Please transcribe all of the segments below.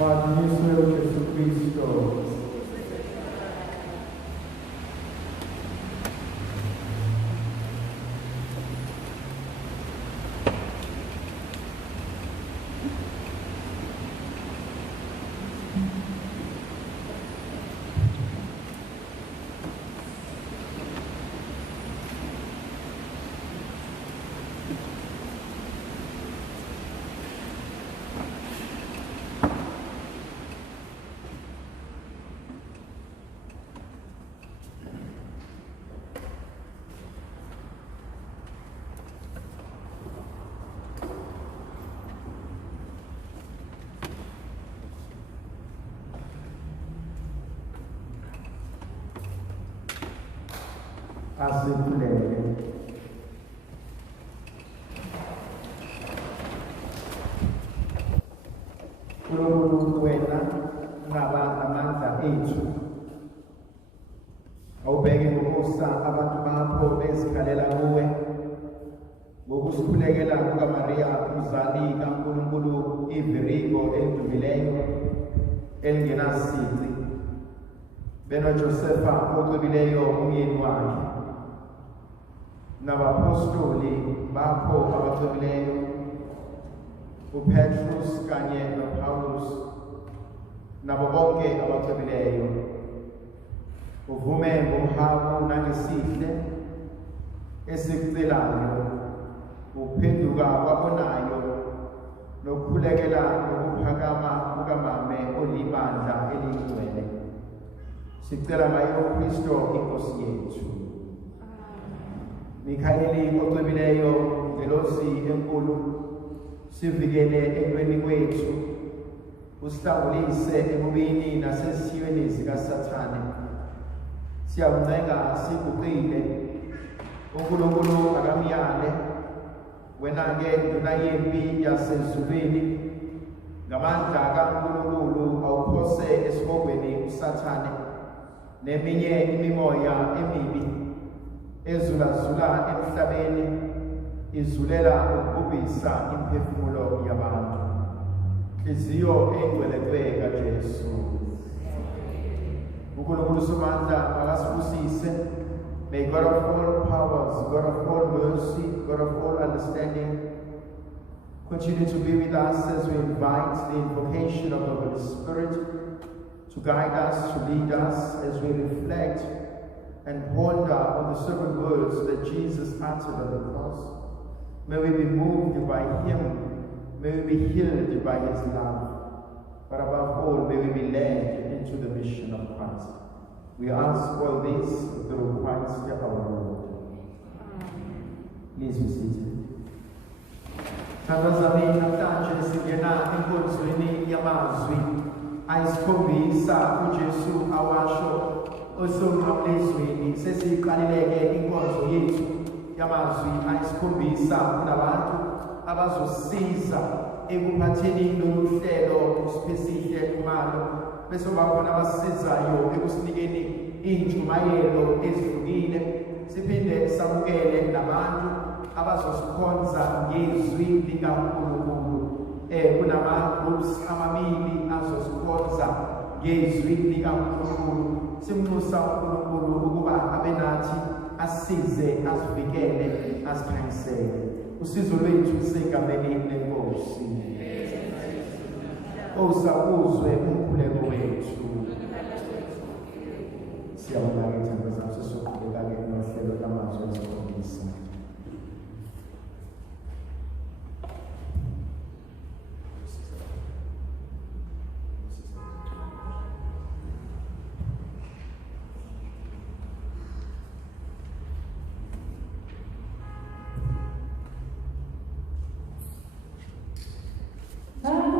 Magnifico Gesù Cristo. Asekhuleke. uNkulunkulu wena ungaba amandla ethu, awubheke ngomusa abantu bakho bezikhalela kuwe ngokusikhulekela kukaMaria umzali kaNkulunkulu, ivirigo elidumileyo elingenasici, benoJosefa ocwebileyo umyeni wakhe, nabapostoli bakho abacwebileyo, uPetrus kanye noPaulus, nabo bonke abacwebileyo. Uvume ngomhawu nangesihle esikucelayo, uphenduka kwabonayo nokukhulekela nokuphakama kukamame olibandla elingcwele. Sicela ngayo uKristu inkosi yethu. Mikhaeli ocwebileyo, ngelosi enkulu, sivikele entweni kwethu, usihlangulise ebubini nasezithiyweni zikaSathane. Siyakuncenga siguqile, uNkulunkulu akamyale, wena-ke nduna yempi yasezulwini, ngamandla kaNkulunkulu awuphose esibongweni uSathane neminye imimoya emibi ezulazula emhlabeni izulela ukubhubhisa imphefumulo yabantu. Nhliziyo engcwelekwe kaJesu, uNkulunkulu Somandla akasibusise. May God of all powers, God of all mercy, God of all understanding, continue to be with us as we invite the invocation of the Holy Spirit to guide us, to lead us as we reflect and ponder on the certain words that Jesus uttered on the cross. May we be moved by Him. May we be healed by His love. But above all, may we be led into the mission of Christ. We ask all this through Christ our Lord. Please be seated. Thandazami namhlanje singena enkonzweni yamazwi ayisikhombisa uJesu awasho osomqamlezweni. Sesiqalileke inkonzo yethu yamazwi ayisikhombisa kunabantu abazosiza ekuphatheni lolu hlelo usiphesihle kumalo, bese bakhona abasizayo ekusinikeni intshumayelo ezihlukile. Siphinde samukele nabantu abazosikhonza ngezwi likaNkulunkulu. Kunama-groups amabili azosikhonza ngezwi likaNkulunkulu. Simnxusa uNkulunkulu ukuba abe nathi, asize, asivikele, asikhanyisele. Usizo lwethu segameni lenkosi. Usakuzwe umkhuleko wethu. Siyabonga izithando zakho sokuqhubeka nohlelo lwamazwi ezikhombisa. Oh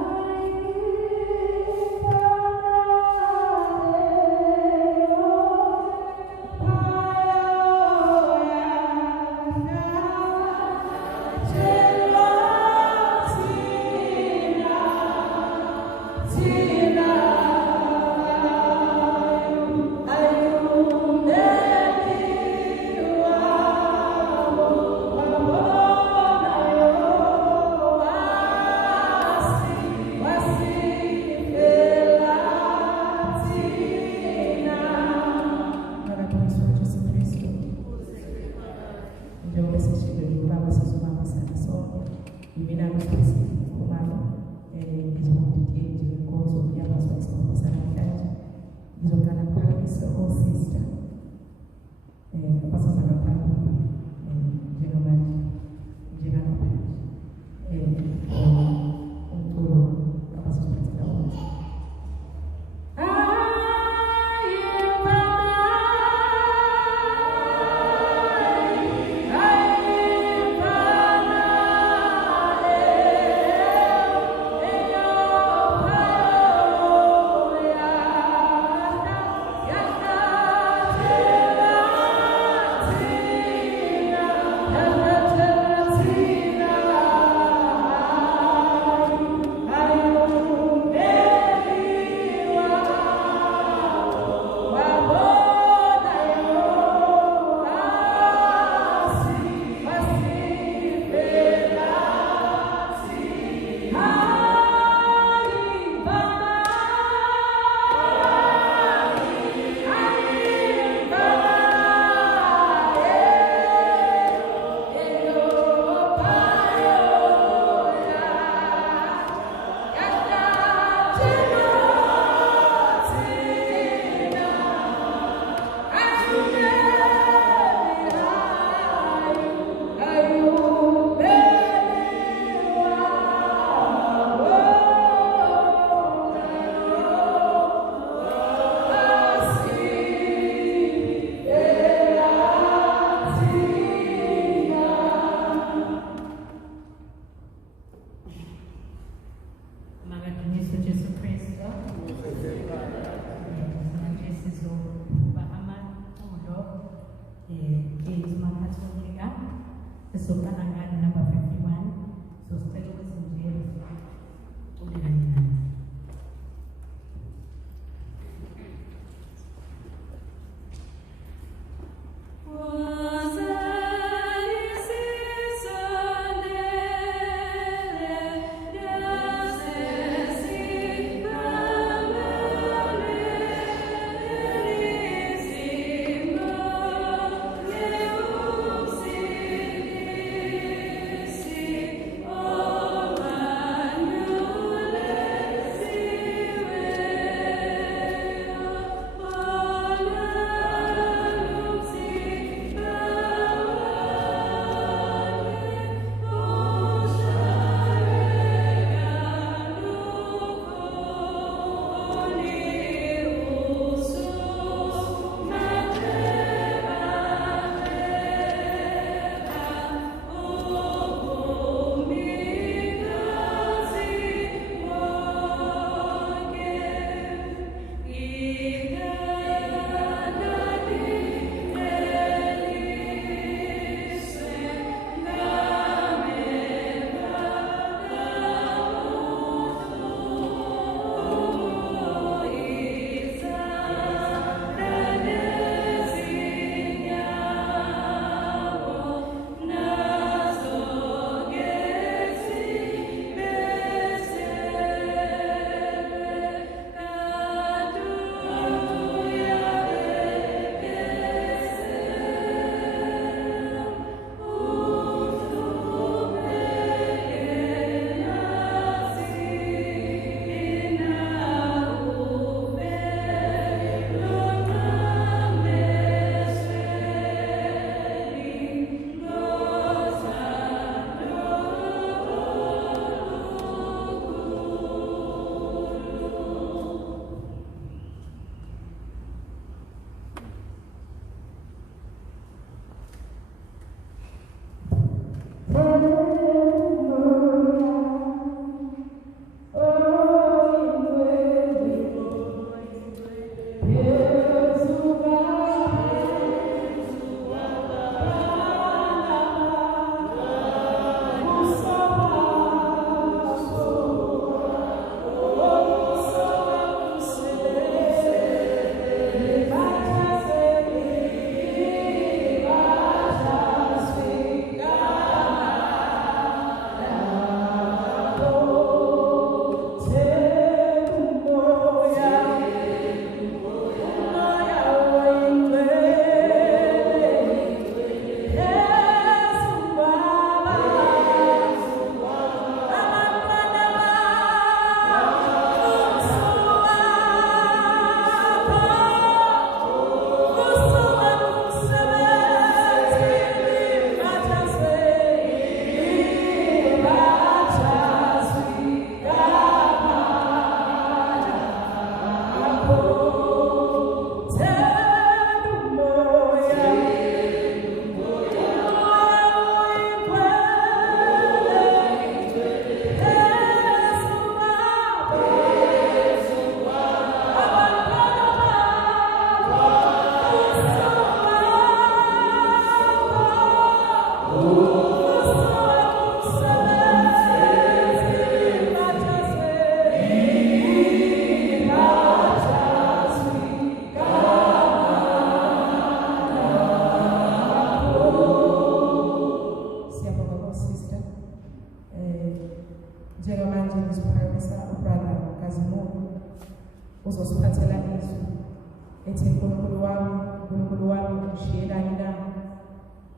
ngishiyelani na.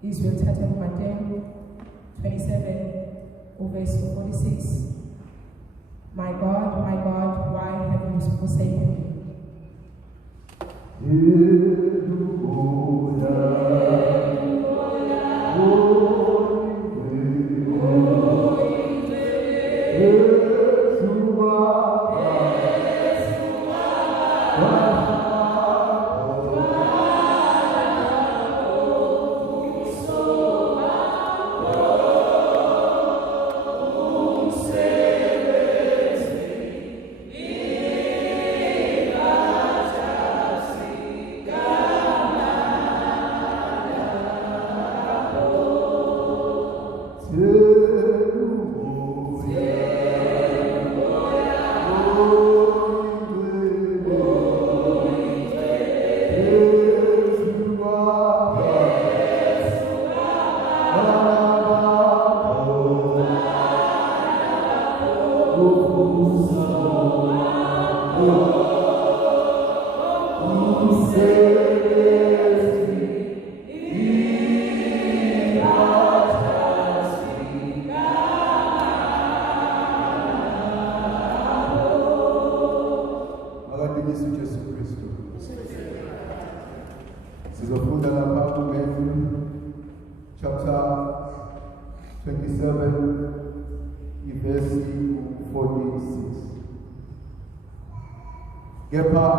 Izwi elithatha kuMateyu 27 verse 46. My God, why have you forsaken me?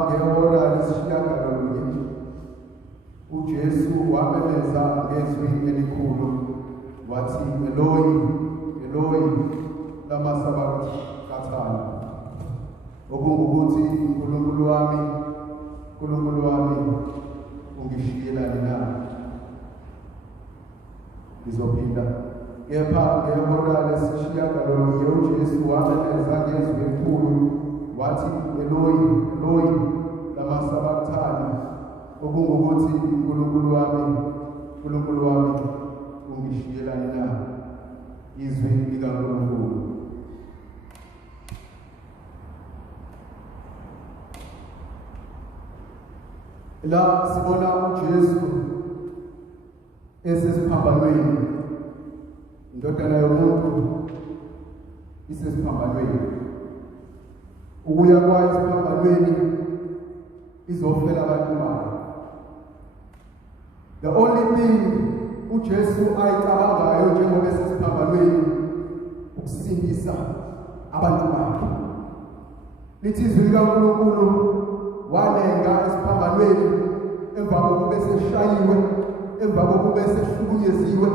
Ngehora lesishiyagalolunye uJesu wamemeza ngezwi elikhulu wathi, Eloi, Eloi, lama sabakthani, okungukuthi, Nkulunkulu wami, ungishiyelani na? Ngizophinda. Kepha ngehora lesishiyagalolunye uJesu wamemeza ngezwi elikhulu wathi, Eloi, Eloi, lama sabakthani, okungukuthi, Nkulunkulu wami, ungishiyelani na? Izwi likaNkulunkulu. La sibona uJesu esesiphambanweni, indodana yomuntu isesiphambanweni. Ukuya kwayo esiphambanweni izofela abantu bayo. The only thing uJesu ayicabangayo njengoba esesiphambanweni ukusindisa abantu bakhe. Lithi izwi likaNkulunkulu walenga esiphambanweni emva kokuba eseshayiwe, emva kokuba esehlukunyeziwe,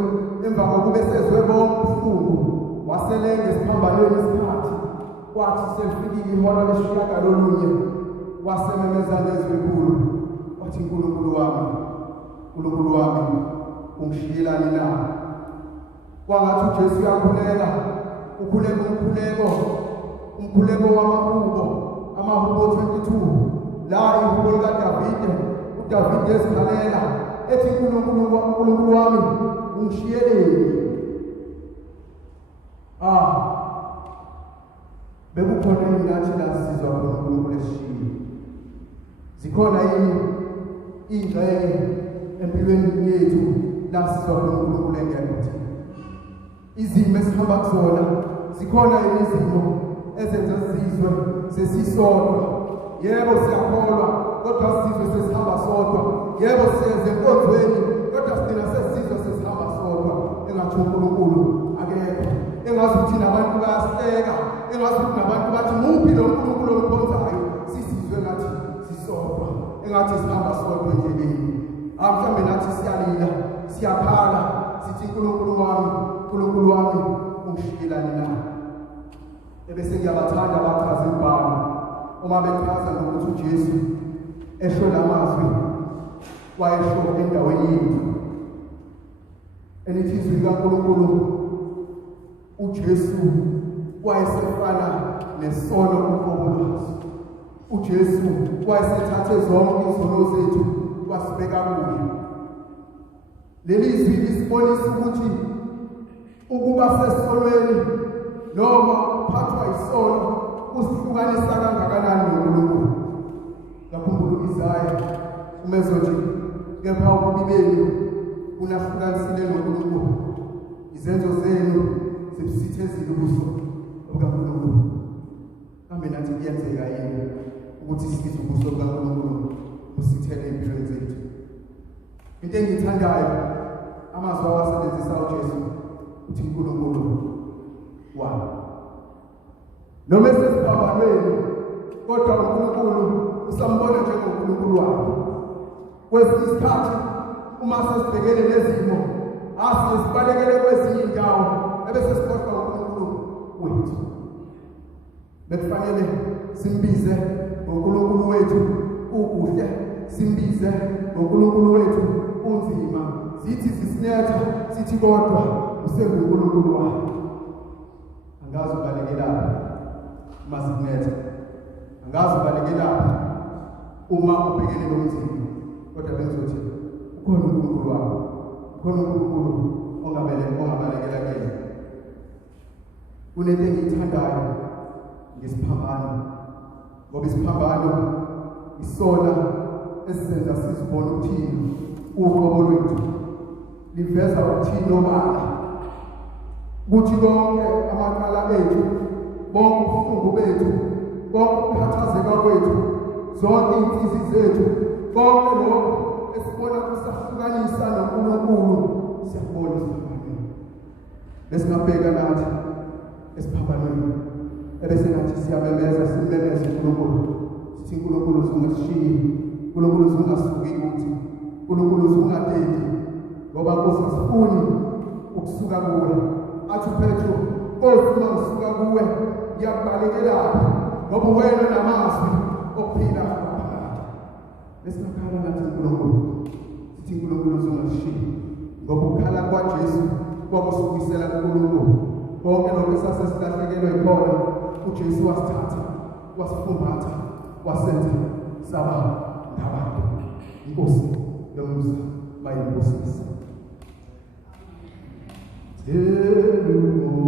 emva kokuba esezwe bonke ubuhlungu, waselenga esiphambanweni isikhathi. Kwathi selifikile ihora lesishiyagalolunye wasememeza ngezwi elikhulu wathi, Nkulunkulu wami, ungishiyelani na? Kwangathi uJesu uyakhuleka, umkhuleko wamahubo, amahubo 22. La ihubo likaDavide, uDavide esikhalela ethi, Nkulunkulu wami, ungishiyeleni? Bekukhona yini nathi lasizwa uNkulunkulu esishiye? Zikhona yini ingxenye empilweni yethu lasizwa uNkulunkulu engekho thina? Izimo esihamba kuzona, zikhona yini izimo ezenza sizwe sesisodwa? Yebo siyakholwa, kodwa sizwe sesihamba sodwa. Yebo siyenze enkonzweni, kodwa sina sesizwe sesihamba sodwa. Engathi uNkulunkulu akekho, engazi ukuthi nabantu bayahleka, engazi ukuthi nabantu bathi muphi lo Nkulunkulu omkhonzayo, sisizwe ngathi sisodwa, engathi sihamba sodwa endleleni. Mhlawumbe nathi siyalila, siyakhala, sithi, Nkulunkulu wami, ungishiyelani na? Ebese ngiyabathanda abachaza imibhalo uma bechaza ngokuthi uJesu esho lamazwi wayesho endaweni yethu. Elithi izwi likaNkulunkulu, uJesu wayesefana nesono uNkulunkulu. uJesu wayesethathe zonke izono zethu wasibeka kuye. Leli zwi lisibonisa ukuthi ukuba sesonweni noma uphathwa isono usihlukanisa kangakanani noNkulunkulu. Ngakhumbula Isaya umezo nje kepha ububi benu unahlukanisile noNkulunkulu. Izenzo zenu zibusithezile ubuso bukaNkulunkulu. Kambe nathi kuyenzeka yini ukuthi size ubuso bukaNkulunkulu busithele empilweni zethu? Into engiyithandayo amazwi awasebenzisa uJesu uthi uNkulunkulu wami. Noma sesiphambanweni kodwa uNkulunkulu usambona njengoNkulunkulu wakhe. Kwesinye isikhathi uma sesibhekene nezimo asibalekele kwezinye indawo ebese sikhohlwa uNkulunkulu wethu. Bekufanele simbize ngoNkulunkulu wethu ukuhle, simbize ngoNkulunkulu wethu unzima. Sithi sisinetha sithi kodwa usenguNkulunkulu wakhe. Angazi ubalekela uma sikunetha. Angazi ubalekela uma ubhekene nomzimba. Kodwa bengizothi ukhona uNkulunkulu wakho. Ukhona uNkulunkulu ongabalekela kuyena. Kunento engiyithandayo ngesiphambano. Ngoba isiphambano isona esizenza sizibone ukuthini uqobo lwethu. Liveza ukuthini obala. Kuthi konke amaqala ethu, bonke ubuhlungu bethu, konke ukukhathazeka kwethu, zonke inhliziyo zethu, konke lokho esibona kusahlukanisa noNkulunkulu siyabona isiphambanweni. Lesingabheka nathi esiphambanweni. Ebese nathi siyamemeza simemeze uNkulunkulu. Sithi uNkulunkulu ungashiyi, uNkulunkulu ungasuki kuthi, uNkulunkulu ungadedi. Ngoba Nkosi asifuni ukusuka kuwe. Athi Petro, Nkosi masuka kuwe ngiyakubalekela ngoba wena namazwi okuphila phakathi. Lesikhala nathi uNkulunkulu. Sithi uNkulunkulu ungashiyi. Ngoba ukukhala kwaJesu kwakusukisela kuNkulunkulu. Konke lokho esasesihlahlekelwe ikhona uJesu wasithatha, wasifumbatha, wasenza saba ngabantu. Inkosi yomusa bayinkosi. Hallelujah.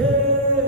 Izokulande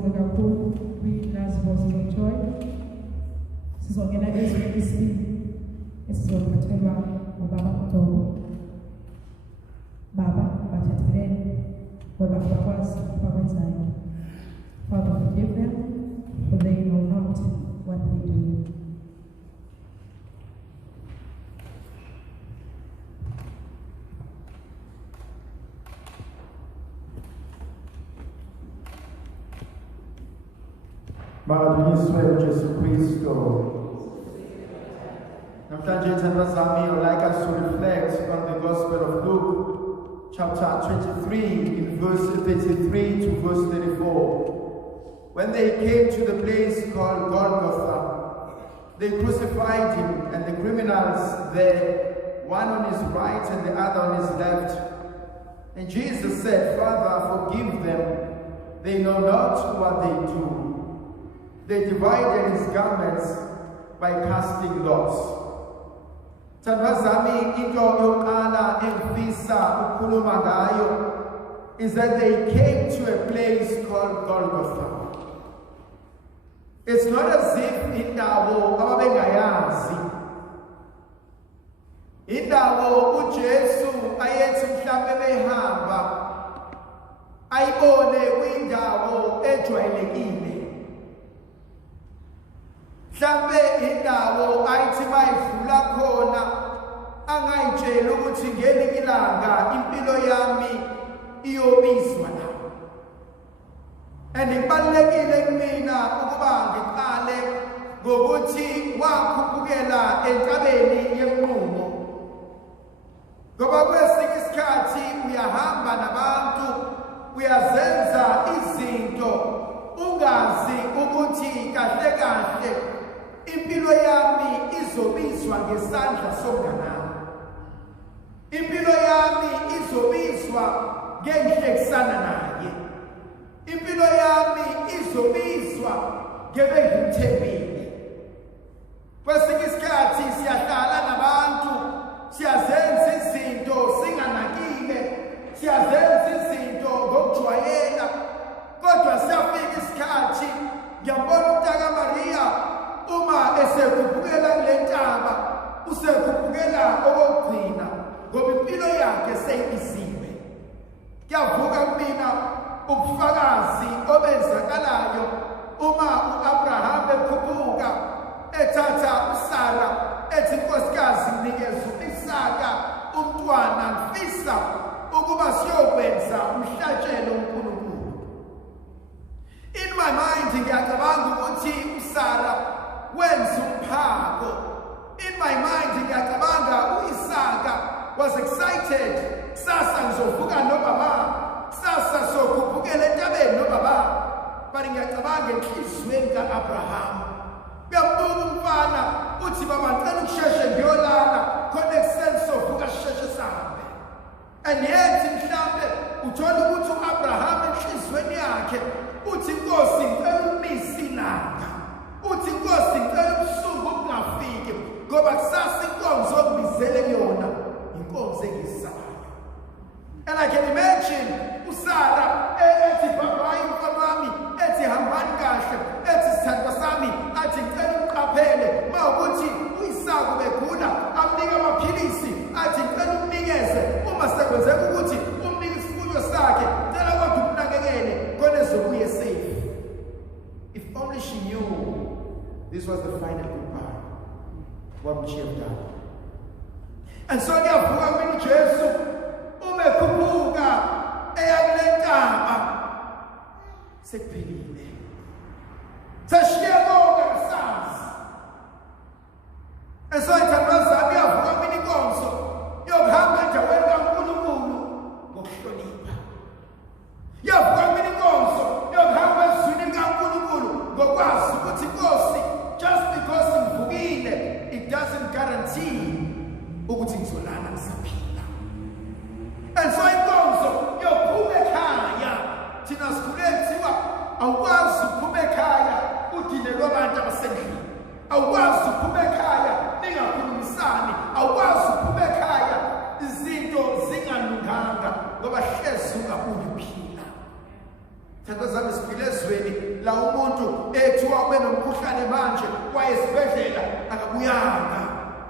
Sibonga kakhulu kwi-Last Voices of Joy. Sizongena ezweni lesibili esizophathelwa ubaba uDobo. Baba, bathatheleni ngoba abakwazi bakwenzayo. Father, forgive them, for they know not what they do. Madunyiswe uJesu Kristo. Namhlanje izandla zami, I would like us to reflect on the Gospel of Luke, chapter 23, in verse 33 to verse 34. When they came to the place called Golgotha, they crucified him and the criminals there, one on his right and the other on his left. And Jesus said, Father, forgive them. They know not what they do. They divided his garments by casting lots. Thandazami into yokuqala engifisa ukukhuluma ngayo is that they came to a place called Golgotha. It's not as if indawo ababengayazi. Indawo uJesu ayethi mhlawumbe behamba ayibone kwindawo ejwayelekile. Mhlawumbe indawo ayithi bayidlula khona angayitshela ukuthi ngelinye ilanga impilo yami iyobizwa la. And ibalekile kumina ukuba ngiqale ngokuthi wakhuphukela entabeni yenqumo. Ngoba kwesinye isikhathi uyahamba nabantu uyazenza izinto ungazi ukuthi kahle kahle impilo yami izobizwa ngesandla somnganami. Impilo yami izobizwa ngenhlekisana naye. Impilo yami izobizwa ngebengimthembile. Kwesinye isikhathi siyahlala nabantu siyazenza izinto singanakile, siyazenza izinto ngokujwayela, kodwa siyafika isikhathi ngiyambona uMtaka Maria uma esekhuphukela kule ntaba usekhuphukela okugcina ngoba impilo yakhe seyibiziwe. Kuyavuka kumina ubufakazi obenzakalayo uma uAbraham ekhuphuka ethatha uSara ethi inkosikazi nikeza uIsaka umntwana ngifisa ukuba siyokwenza umhlatshelo uNkulunkulu. In my mind ngiyacabanga ukuthi uSara wenza umphako. In my mind ngiyacabanga uIsaka was excited. Sasa ngizovuka nobaba, sasa sokhuphukela entabeni nobaba. But ngiyacabanga enhlizweni kaAbraham uyambuka umfana uthi baba ngicela ukusheshe ngiyolala khona ekuseni sovuka sheshe sambe. And yet mhlawumbe uthola ukuthi uAbraham enhlizweni yakhe uthi Nkosi ngicela umisi ilanga, uthi Nkosi ngicela ubusuku obungafiki ngoba kusasa inkonzo ongibizele yona inkonzo engiyisayo. And I can imagine uSara ethi baba umfana wami ethi hambani kahle ethi sithandwa sami athi ngicela uqaphele mawukuthi uIsaka begula amnika amaphilisi athi ngicela umnikeze uma sekwenzeka ukuthi umnika isifuyo sakhe cela kodwa ukunakekele khona ezobuye safe. If only she knew this was the final goodbye, what would she have done? And so kuyavuka kumina uJesu uma ekhuphuka eyakule ntaba sekuphelile. Sashiya konke kusazi. And so ithandazami yavuka kumina inkonzo yokuhamba endaweni kaNkulunkulu ngokuhlonipha. Yavuka kumina inkonzo yokuhamba ezwini kaNkulunkulu ngokwazi ukuthi Nkosi, just because ngivukile it doesn't guarantee ukuthi ngizolala ngisaphila. And so inkonzo yokuphuma ekhaya thina sikhule kuthiwa awukwazi ukuphuma ekhaya udinelwe abantu abasendlini. Awukwazi ukuphuma ekhaya ningakhulumisani. Awukwazi ukuphuma ekhaya izinto zingalunganga ngoba hlezi ungabuyi uphila. Thandwa zami siphile ezweni la umuntu ethiwa ube nomkhuhlane manje wayesibhedlela akabuyanga.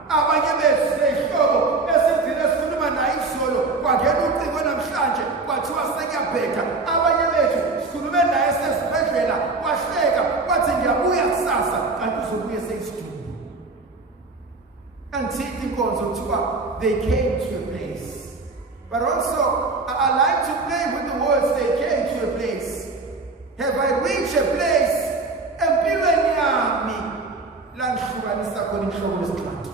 Abanye bethu sehlobo esindile sikhuluma naye izolo kwangena ucingo namhlanje kwathiwa sekuyabheka. Abanye bethu sikhulume naye sesibhedlela wahleka kwathi ngiyabuya kusasa kanti uzobuye seyisidumo. Until inkonzo kuthiwa they came to a place. But also I like to play with the words they came to a place. Have I reached a place empilweni yami la ngihlukanisa khona inhlobo lesixhanti?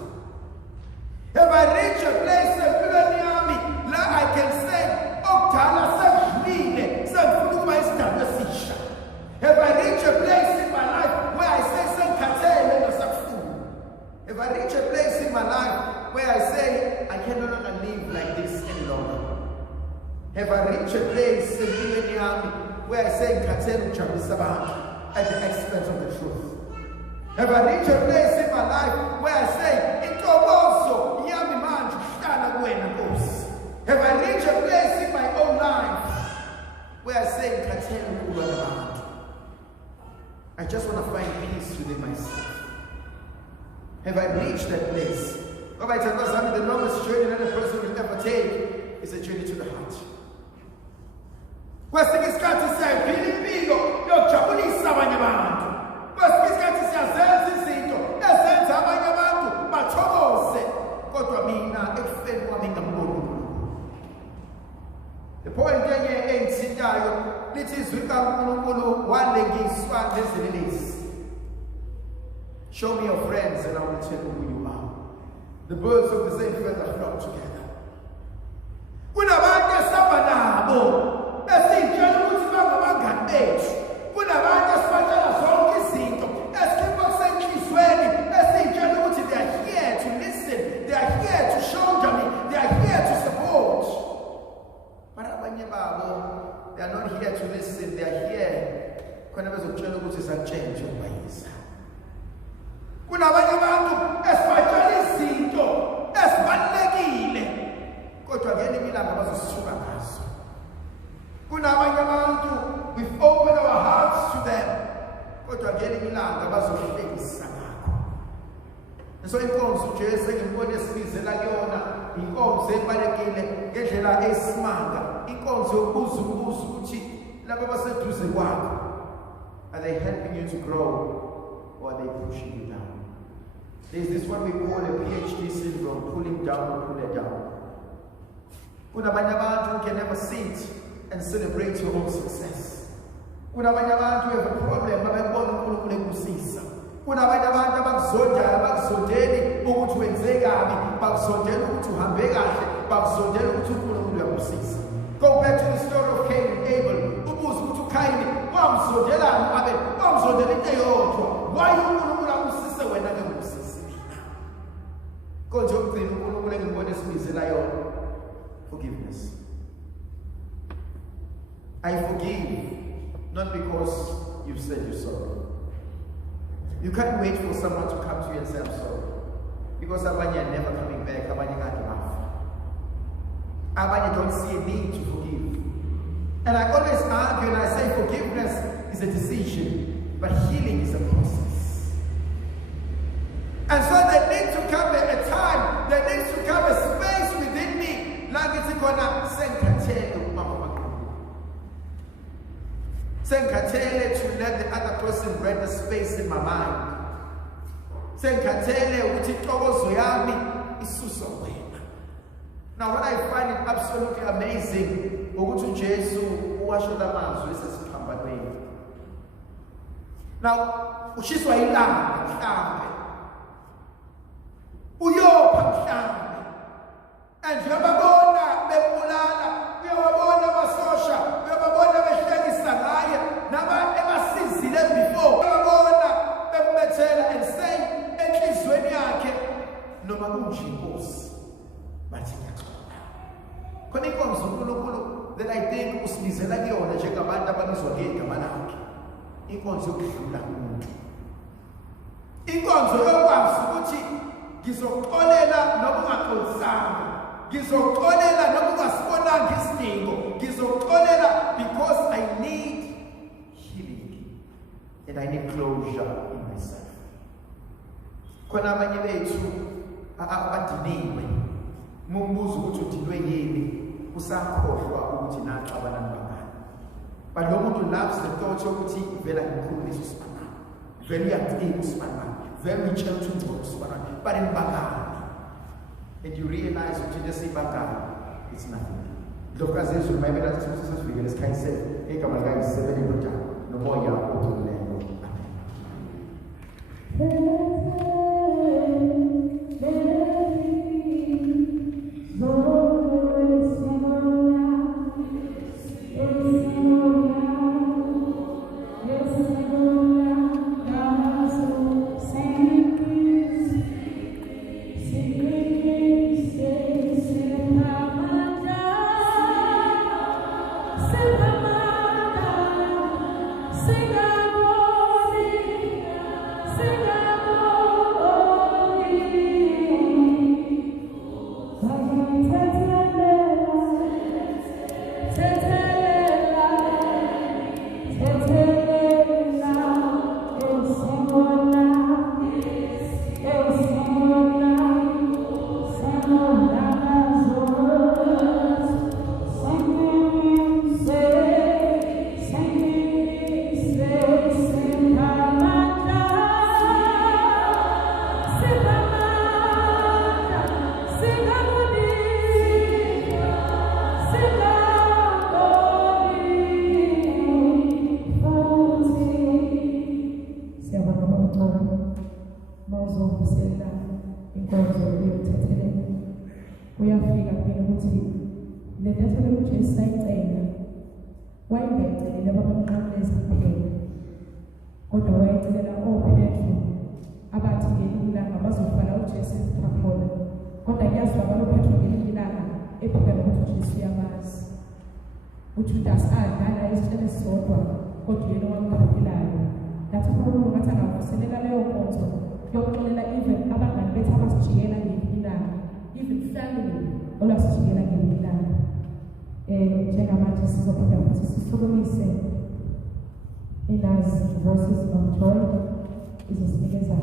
Have I reached a place empilweni yami la I can say okudala sekudlile sengifuna ukuba isidalwa esisha? Have I reached a place in my life where I say sengikhathele ngesakufuna? Have I reached a place in my life where I say I can no longer live like this any longer? Have I reached a place empilweni yami where I say ngikhathele ukujabulisa abantu at the expense of the truth? Have I reached a place in my life where I say intokozo yami manje ihlala kuwena Nkosi? Have I reached a place in my own life where I say ngikhathele ukulwa nabantu? I just want to find peace within myself. Have I reached that place? The longest journey that a person will ever take is a journey to the heart. Kwesinye isikhathi siyayiphila impilo yokujabulisa abanye abantu. Kwesinye isikhathi siyazenza izinto ezenza abanye abantu bathokoze, kodwa mina ekufeni kwami ngamboni uNkulunkulu. The point enye engithintayo lithi izwi likaNkulunkulu walengiswa lezelelesi. Show me your friends and I will tell you who you are. The birds of the same feather flock together. Kunabantu esihamba nabo esitshela ukuthi bangabangani bethu. Kunabantu esibatshela zonke izinto esikhipha kusenhlizweni esitshela ukuthi they are here to listen, they are here to shoulder me, they are here to support. But abanye babo, they are not here to listen, they are here khona bezokutshela ukuthi satshentshe ukubayisa. Kunabanye abantu esibatshela izinto esibalekile kodwa ngene imilanga bazosisuka ngazo. Kunabanye abantu we've opened our hearts to them kodwa ngene imilanga bazohlekisa ngakho. So inkonzo nje esengibone esibizela kuyona inkonzo ebalekile ngendlela esimanga, inkonzo yokubuza umbuzo ukuthi laba abaseduze kwakho, are they helping you to grow or are they pushing you down? There's this one we call a PhD syndrome, pulling down or pull it down. Kunabanye abantu who can never sit and celebrate your own success. Kunabanye abantu who have a problem babebona uNkulunkulu ekusisa. Kunabanye abantu abakuzondayo bakuzondeli ukuthi wenze kabi, bakuzondela ukuthi uhambe kahle, bakuzondela ukuthi uNkulunkulu uyakusisa. Go back to the story of Cain and Abel. Ubuze ukuthi uKayini wamzondelani uAbel, wamzondela into eyodwa. Why uNkulunkulu akusise wena ngekusisa? Konje ukugcina uNkulunkulu engibone esibizela yona. Forgiveness. I forgive not because you said you're sorry. You can't wait for someone to come to you and say I'm sorry. Because abanye are never coming back, abanye can't laugh. Abanye don't see a need to forgive. And I always argue and I say forgiveness is a decision, but healing is a process. And so there needs to come a time, there needs to come a space within me, like it's gonna Senkatele to let the other person render space in my mind. Senkatele uthi intokozo yami isusa wena. Now what I find it absolutely amazing ukuthi uJesu uwasho lamazwi esesiphambanweni. Now ushiswa ilanga mhlambe. Uyopha mhlambe. And uyababona bebulala, uyababona basosha, uyababona behlekisa ngaye, nabantu ebasizile before. Uyababona bembethela and say enhlizweni yakhe noma kunje inkosi. Bathi ngiyaxola. Khona inkonzo uNkulunkulu that I think usibizela kuyona njengabantu ababizwa ngegama lakhe. Inkonzo yokudlula umuntu. Inkonzo yokwazi ukuthi ngizoxolela noma ungaxolisanga. Ngizoxolela noma ungasibonanga isidingo. Ngizoxolela because I need healing. and I need closure in myself. Khona abanye bethu abadiniwe mumbuzo ukuthi udinwe yini usakhohlwa ukuthi naxabana nabangani. But lo muntu loves the thought yokuthi vela ngikhulisa usibani. Vele uyacika usibani. Vele uyitshela ukuthi ungcono usibani. But imbangani. And you realize ukuthi just ibangani it's nothing. Ndlovukazi yezulu mayibela ukuthi sesifikele esikhanyisele igama lika yisebele indodana nomoya odumileyo. Voices of joy is a speaker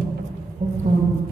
of joy.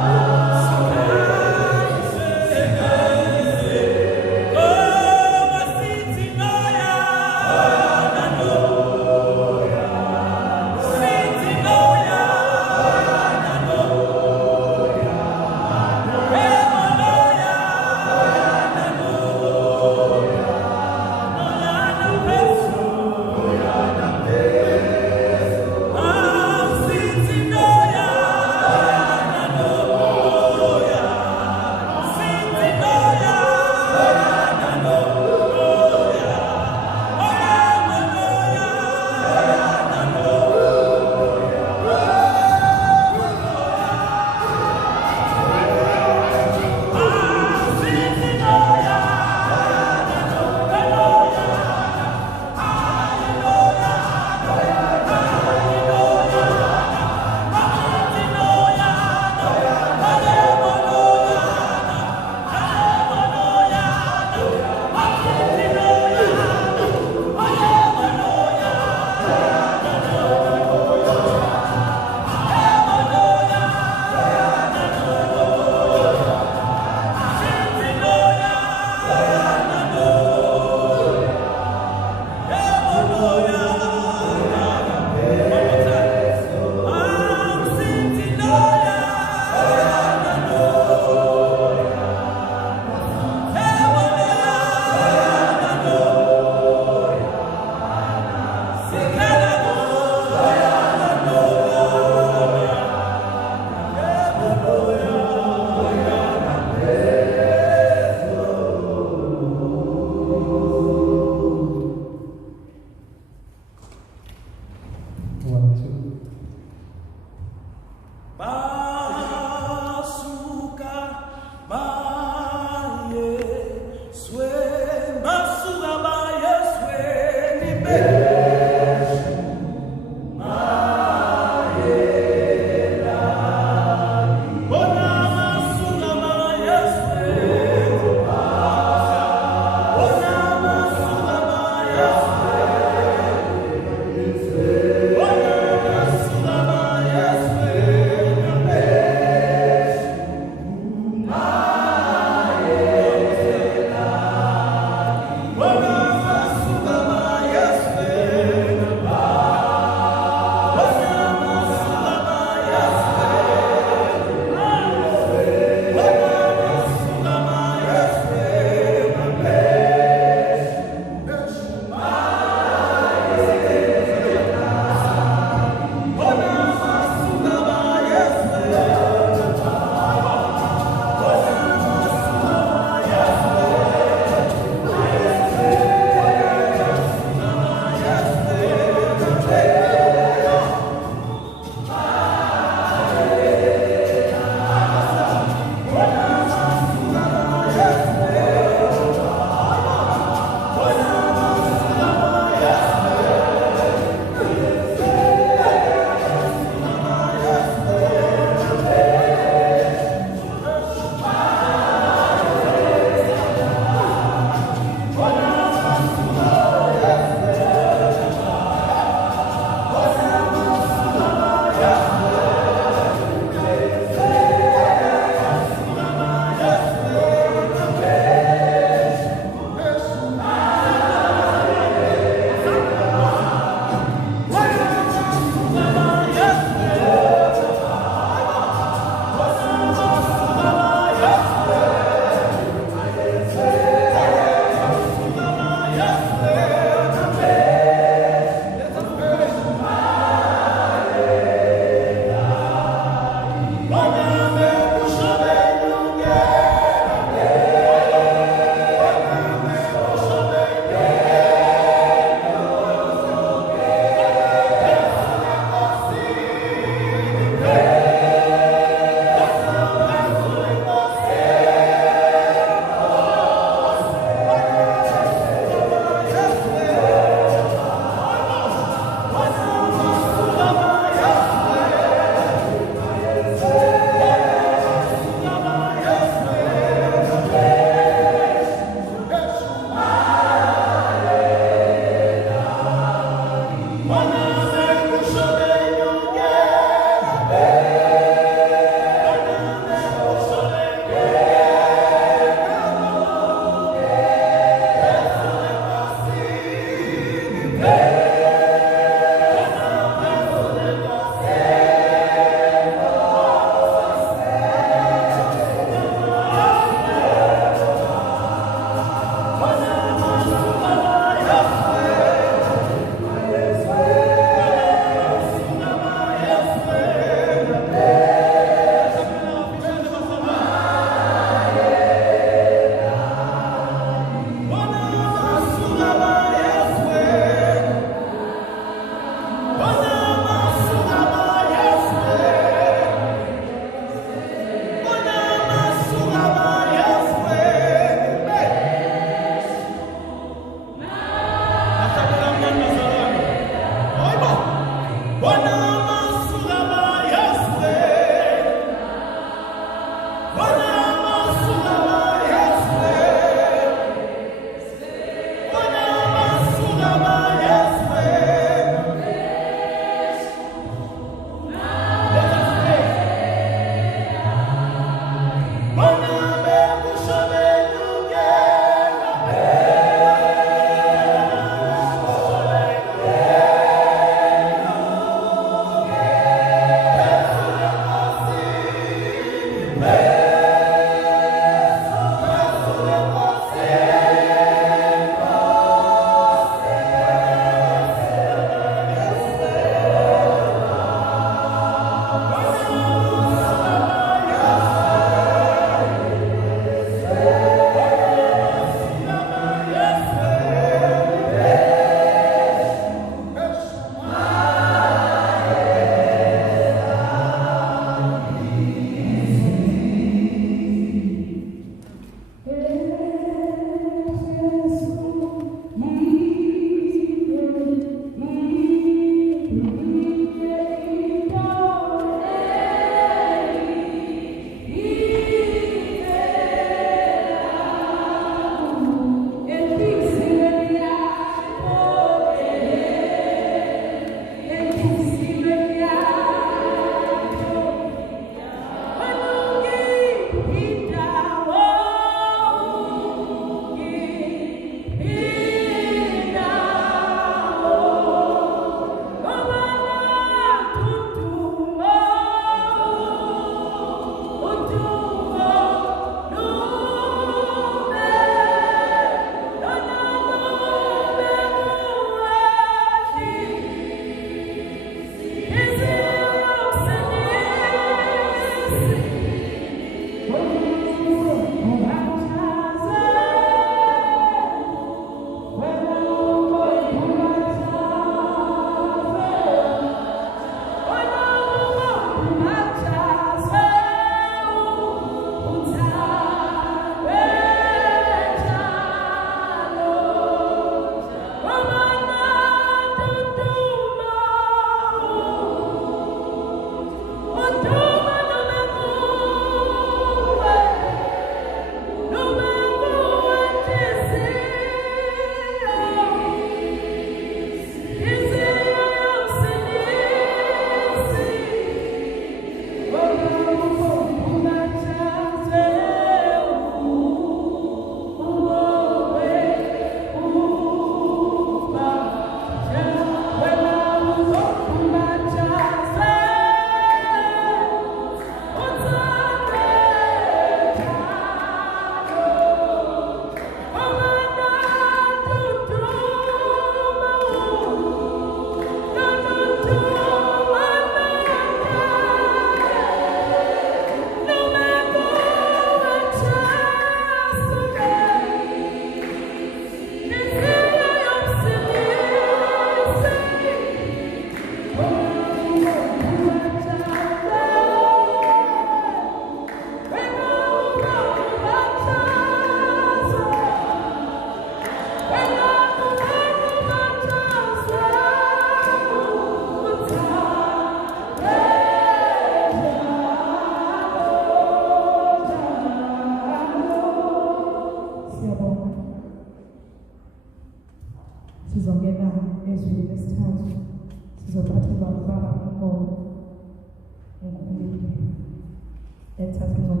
Let's ask him what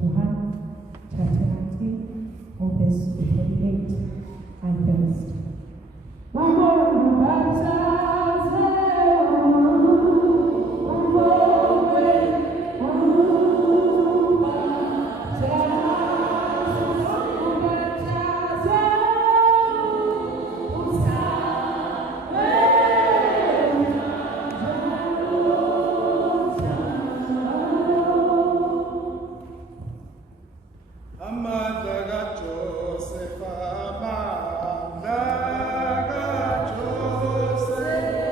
Johann chapter 19, verse 28 and first. Joseph.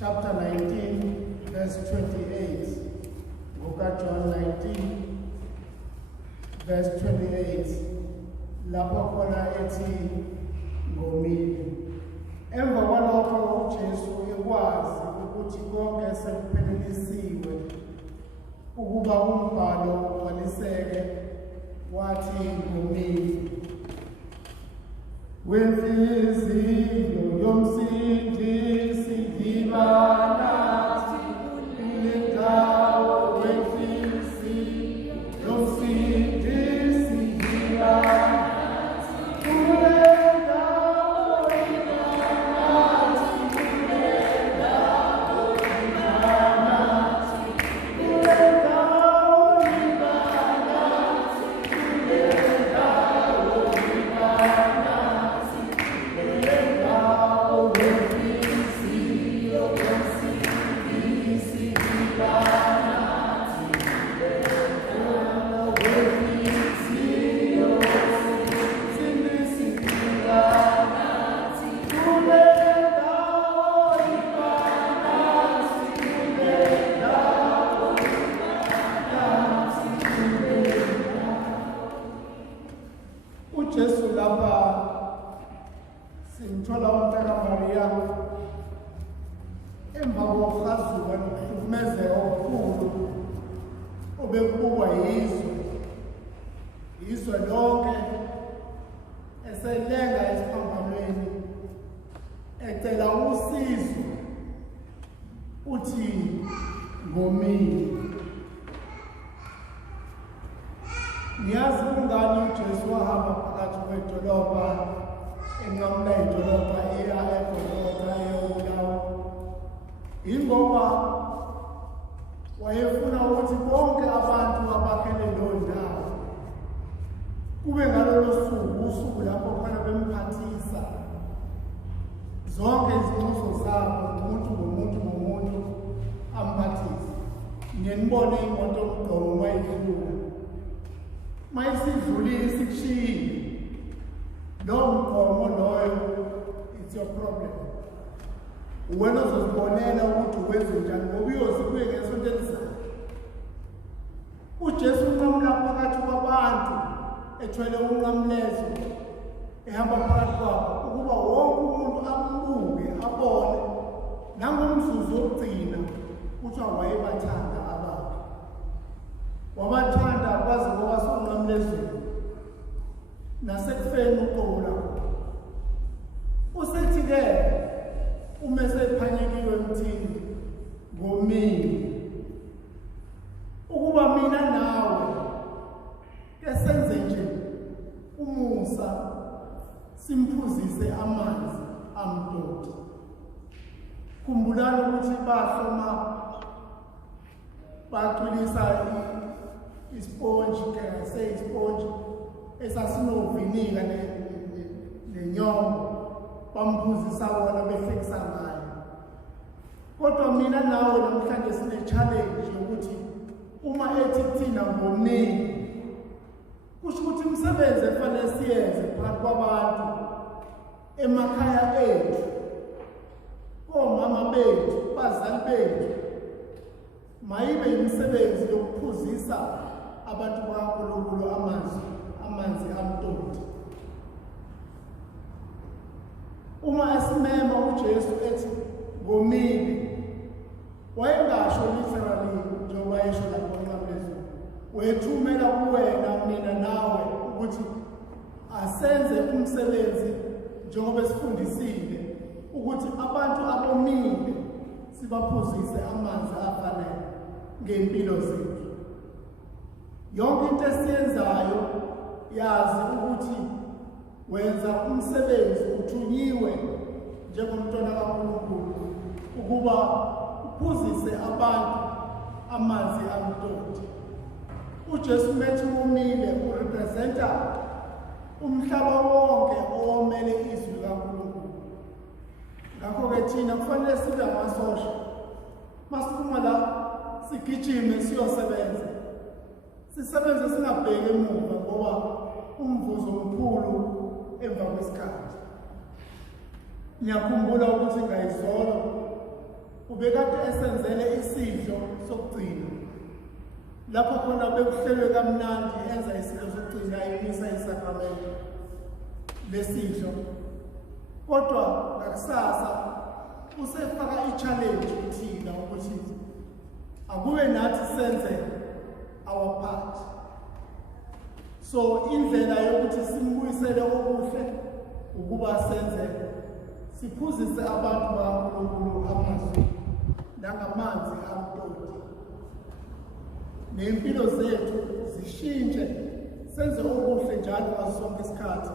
chapter 19, verse 28. Book of John 19, verse 28. Lapho khona ethi ngomile. Emva kwalokho uJesu ekwazi ukuthi konke sekuphelelisiwe ukuba umbhalo ugcwaliseke, wathi ngomile. Wenhliziyo yomsindisi ngibala kule ndawo, wenhliziyo yomsindisi ngibala kule ndawo, uJesu lapha simthola umntaka Maria emva kokuhazuka nokuhlukumezeka okukhulu obekubukwa yizwe lonke, eselenga esiphambanweni ecela usizo, uthi ngomile. Niyazi kungani uJesu wahamba phakathi kwedolobha, enqamula idolobha eya eGolgotha eyobulawa? Ingoba wayefuna ukuthi bonke abantu abakhele leyo ndawo kube ngalolo suku, usuku lapho khona bemphathisa zonke izinxuso zabo, umuntu ngomuntu amphathise. Ngenibone imoto yomgqomo mayidlula, mayisidlulile isikushiyile lowo mgqomo loyo, it's your problem. Wena uzozibonela ukuthi uwenze njani, ngoba uyoze kuye ngesonto elizayo. uJesu unqamula phakathi kwabantu ethwele unqamulezo, ehamba phakathi kwabo ukuba wonke umuntu ambuke, abone. Nangomzuzu wokugcina kuthiwa wayebathanda abakhe, wabathanda kwaze kwaba sonqamulezweni nasekufeni uqola. Usethi-ke uma esephanyekiwe emthini ngomile, ukuba mina nawe ke senze nje umusa, simphuzise amanzi amtoti. Khumbulani ukuthi bahloma bacwilisa isponji, ke isponji esasinovinika nenyongo, bamphuzisa wona befikisa ngayo. Kodwa mina nawe namhlanje sine-challenge yokuthi uma ethi thina ngomile, kusho ukuthi umsebenzi efanele siyenze phakathi kwabantu, emakhaya ethu, komama bethu, bazali bethu, mayibe imisebenzi yokuphuzisa abantu bakaNkulunkulu amanzi amtoti. Uma esimema uJesu ethi ngomile, wayengasho literally njengoba yesho lapho enqamulezweni, wethumela kuwena, mina nawe, ukuthi asenze umsebenzi njengoba esifundisile ukuthi abantu abomile sibaphuzise amanzi afanele ngempilo zethu. Yonke into esiyenzayo yazi ukuthi wenza umsebenzi, uthunyiwe njengomntwana kaNkulunkulu ukuba uphuzise abantu amanzi amtoti. uJesu methi umile urepresenta umhlaba wonke owomele izwi likaNkulunkulu. Ngakho-ke thina kufanele sibe amasosha, masiphuma la sigijime siyosebenza, sisebenze singabheki emuva, ngoba umvuzo mkhulu emva kwesikhathi. Ngiyakhumbula ukuthi ngayizolo ubekade esenzele isidlo sokugcina lapho khona bekuhlelwe kamnandi enza isidlo sokugcina imisa isakramento lesidlo kodwa ngakusasa usefaka i-challenge kuthina ukuthi akube nathi senze our part. So indlela yokuthi simbuyisele okuhle ukuba senze siphuzise abantu bakaNkulunkulu amazwi nangamanzi amtoti nempilo zethu zishintshe senze okuhle njalo ngaso sonke isikhathi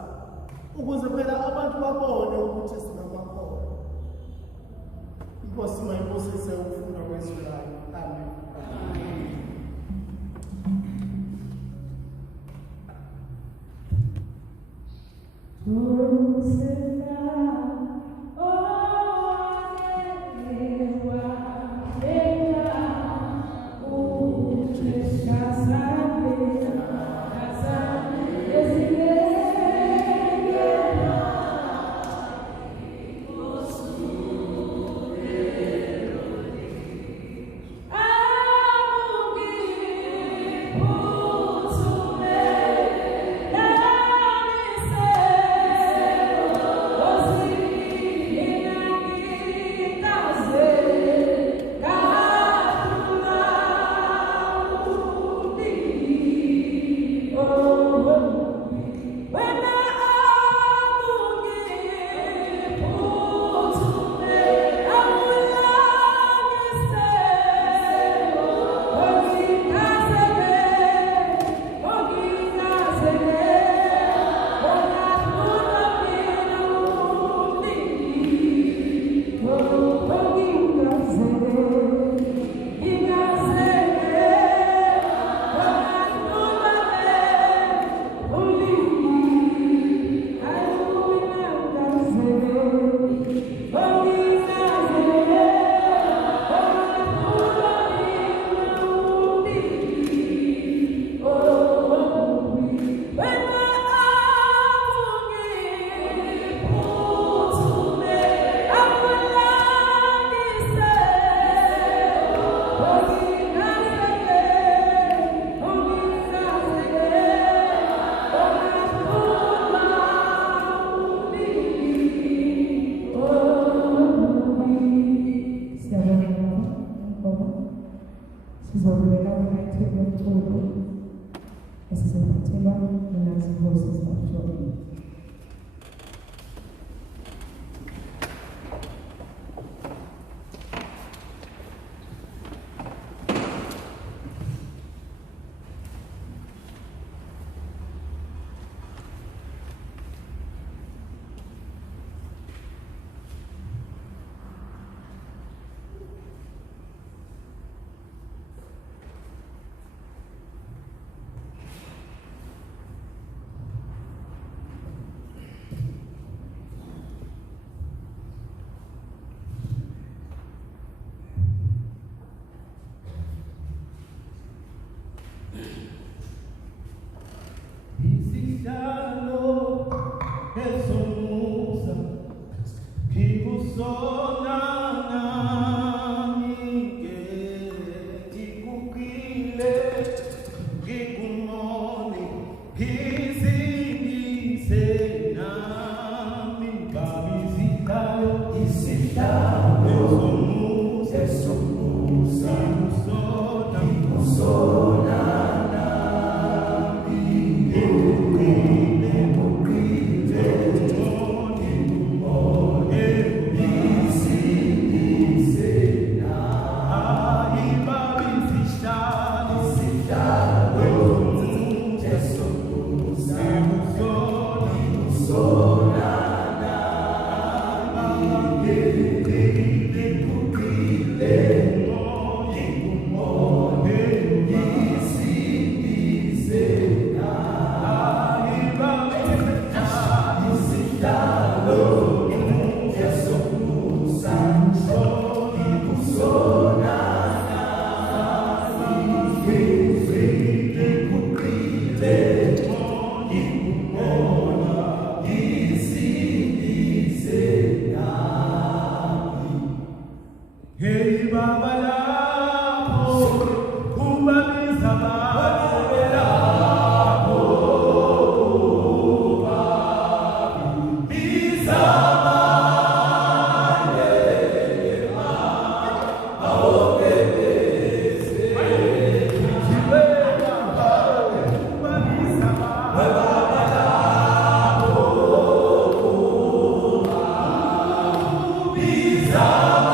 ukuze phela abantu babone ukuthi singamakhono. Inkosi mayibusise ukufunda kwezwi layo. Amen. Hey Baba lapho ubabisa baba lapho bizama Bizarre.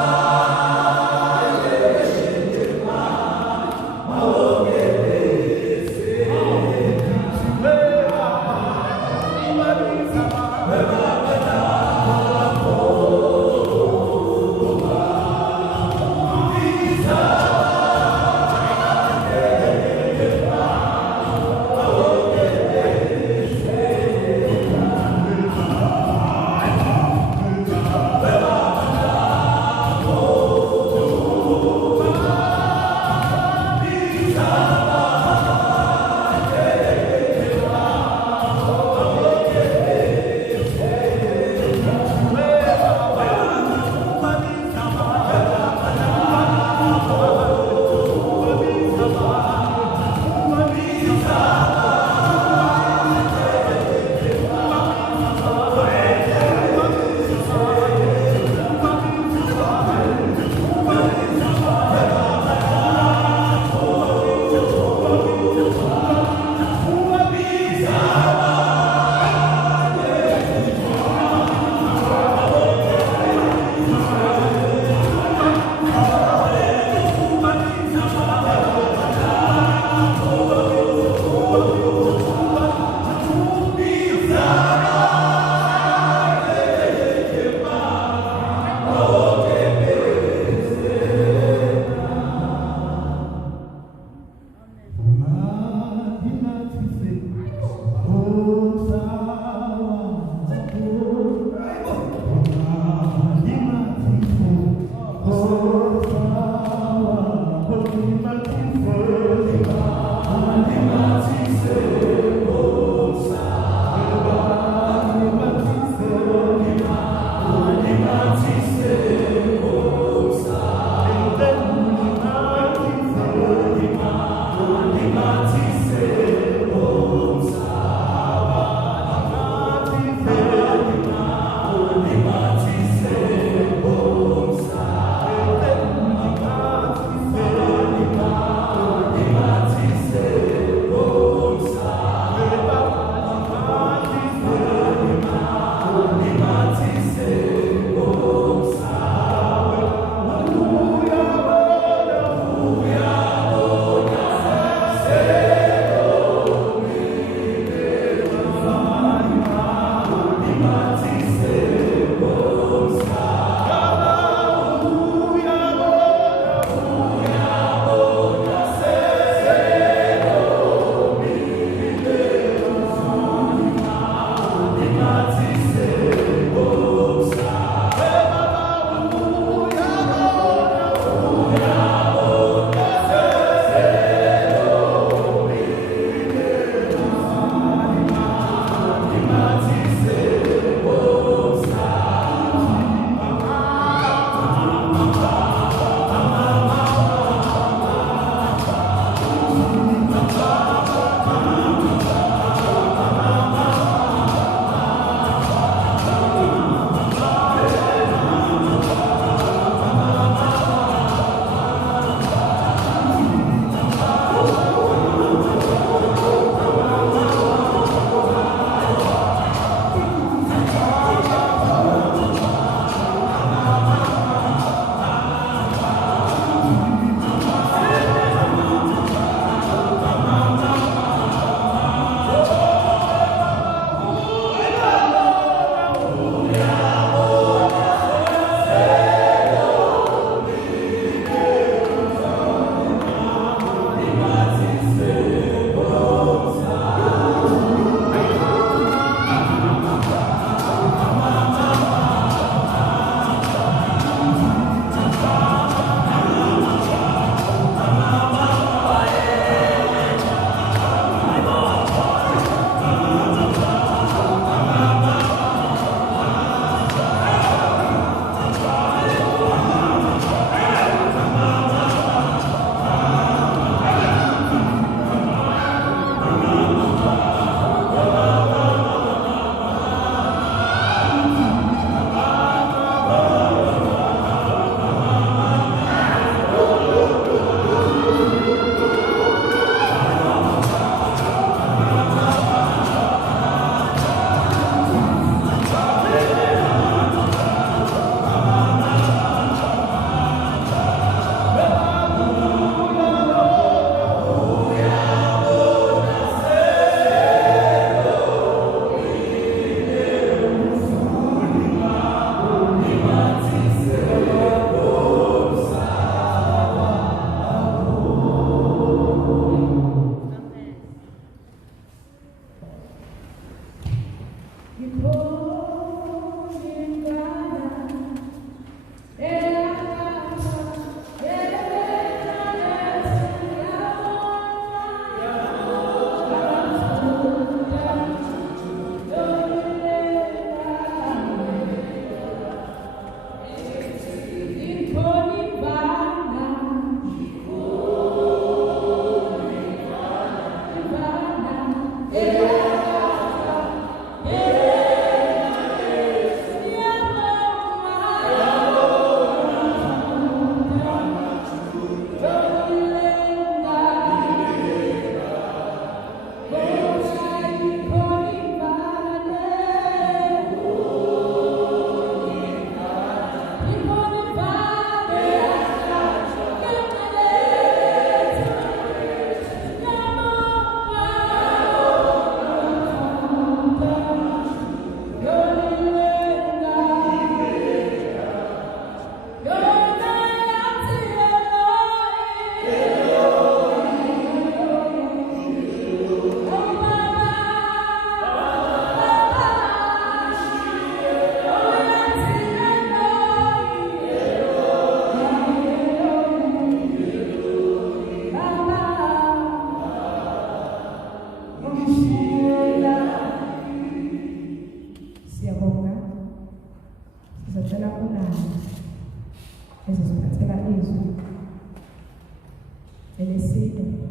Elesine,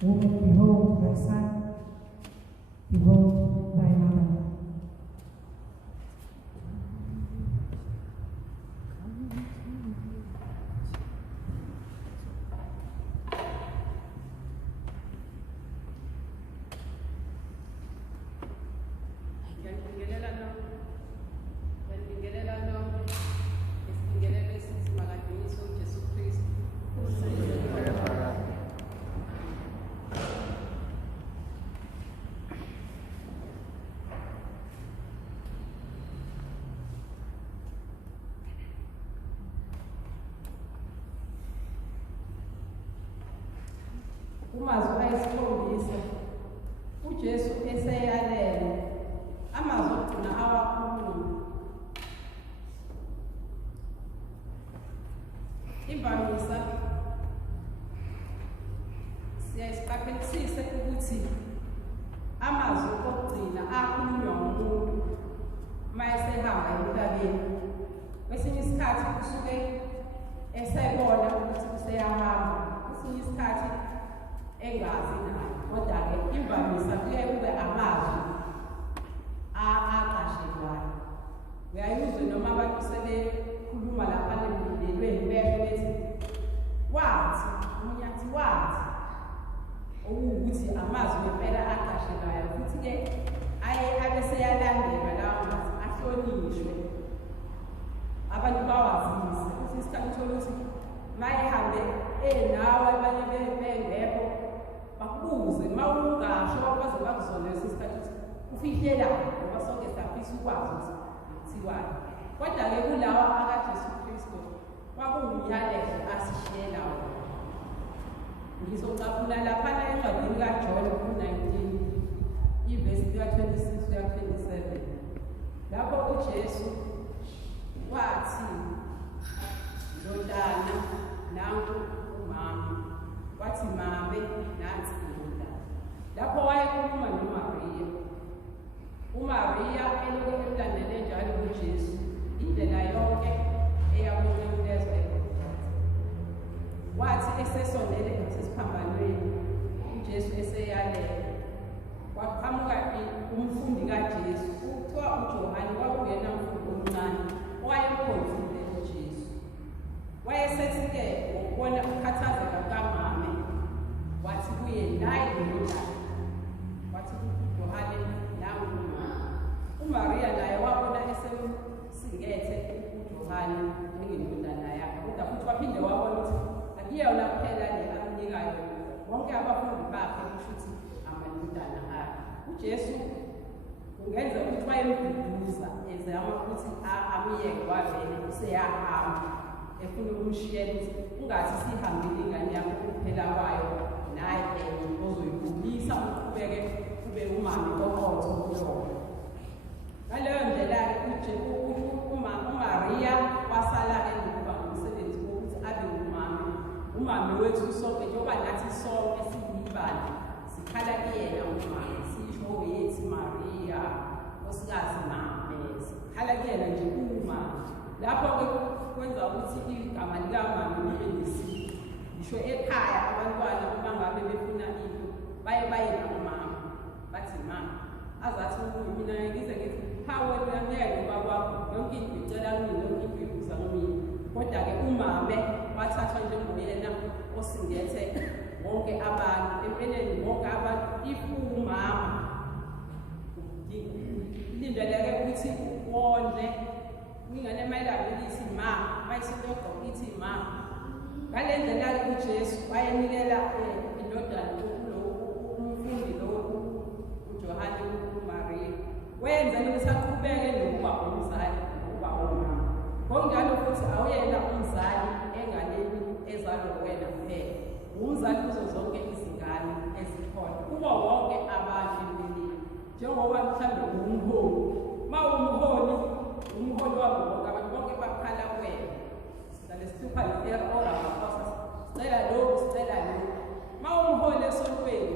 woman, behold thy son, behold thy mother. Umazwi ayisikhombisa uJesu eseyalele amazwi okugcina awakhuluma. Imvamisa siyasiqaphelisise ukuthi amazwi okugcina akhulunywa ngumuntu uma esehamba emhlabeni. Kwesinye isikhathi kusuke esebona ukuthi useyahamba, kwesinye isikhathi engazi nayo, kodwa-ke imvamisa kuye kube amazwi aqashelwayo. Uyayuzwe noma abantu sebekhuluma lapha emlilelweni besho bethi wathi, omunye athi wathi, okuwukuthi amazwi ngempela aqashelwayo, futhi-ke abe seyalandelwa lawo mazwi ahlonishwe, abantu bawazise. Kwesinye isikhathi uthola ukuthi uma ehambe nawe abanye bengekho bakubuze uma ungasho baze bakuzone isikhathi ukuthi ufihlelani ngoba sonke safisa ukwazi ukuthi kuthiwani. Kodwa-ke kulawa akaJesu Kristu kwakuwumyalezo asishiyela wona. Ngizocaphula laphana encwadini kaJohn 19 ivesi lika-26 kuya 27 lapho uJesu wathi, ndodana nangu umama, wathi mame nansi indodana. Lapho wayekhuluma noMariya. uMariya elokhu emlandele njalo uJesu indlela yonke eyakulemlezwa ekhonjani. Wathi esesondele ngasesiphambanweni uJesu eseyalele, waqhamuka umfundi kaJesu kuthiwa uJohane, kwakungena umfundi omncane owayekhonzile uJesu. Wayesethi-ke ngokubona ukukhathazeka kukamame wathi kuye, nayi indodana. Wathi uJohane, nawe umama. uMariya naye wabona esemsingethe uJohane njengendodana yakhe, kodwa futhi waphinde wabona ukuthi akuyona kuphela le amnikayo, bonke abafundi bakhe kusho ukuthi amadodana akhe. UJesu kungenza ukuthi wayemduduza ezama ukuthi amyeke, wavele useyahamba efuna ukumshiyela ukuthi ungathi sihambile ingane yakho kuphela kwayo, naye ozoyikhulisa uqhubeke ube umama oqotho kuyona. Ngaleyo ndlela-ke uMariya wasala-ke ngokuba ngumsebenzi wokuthi abe umama wethu sonke, njengoba nathi sonke siyibandla sikhala kuyena umama, sisho yethi Mariya nkosikazi mame, sikhala kuyena nje umama. Lapho-ke kwenza ukuthi igama likamama libe nesimo. Ngisho ekhaya abantwana uma ngabe befuna into baye nomama, bathi mama, azathi mina ngize ngithi hawe uyamyeke bakwakho, yonke into icela kumina, yonke into ibuza kumina. Kodwa-ke umame wathathwa njengoyena osingethe wonke abantu, empeleni wonke abantu. If umama lindeleke ukuthi wondle ingane emayelana ithi ma, mayisintogqoka ithi ma. Ngale ndlela-ke uJesu wayenikela indodana umfundi lo uJohane uMariya, wenzela ukuthi aqhubeke nokuba umzali nokuba umama. Ngokunjalo futhi awuyena umzali enganeni ezalwa wena kuphela, umzali kuzo zonke izingane ezikhona, kubo wonke abantu empilweni. Njengoba mhlawumbe umholi, uma umholi wabo bonke abantu bonke bakhala kuwena, sihlupha lifera ongabaphosa, sicela lokhu sicela lokhu. Uma umholi esontweni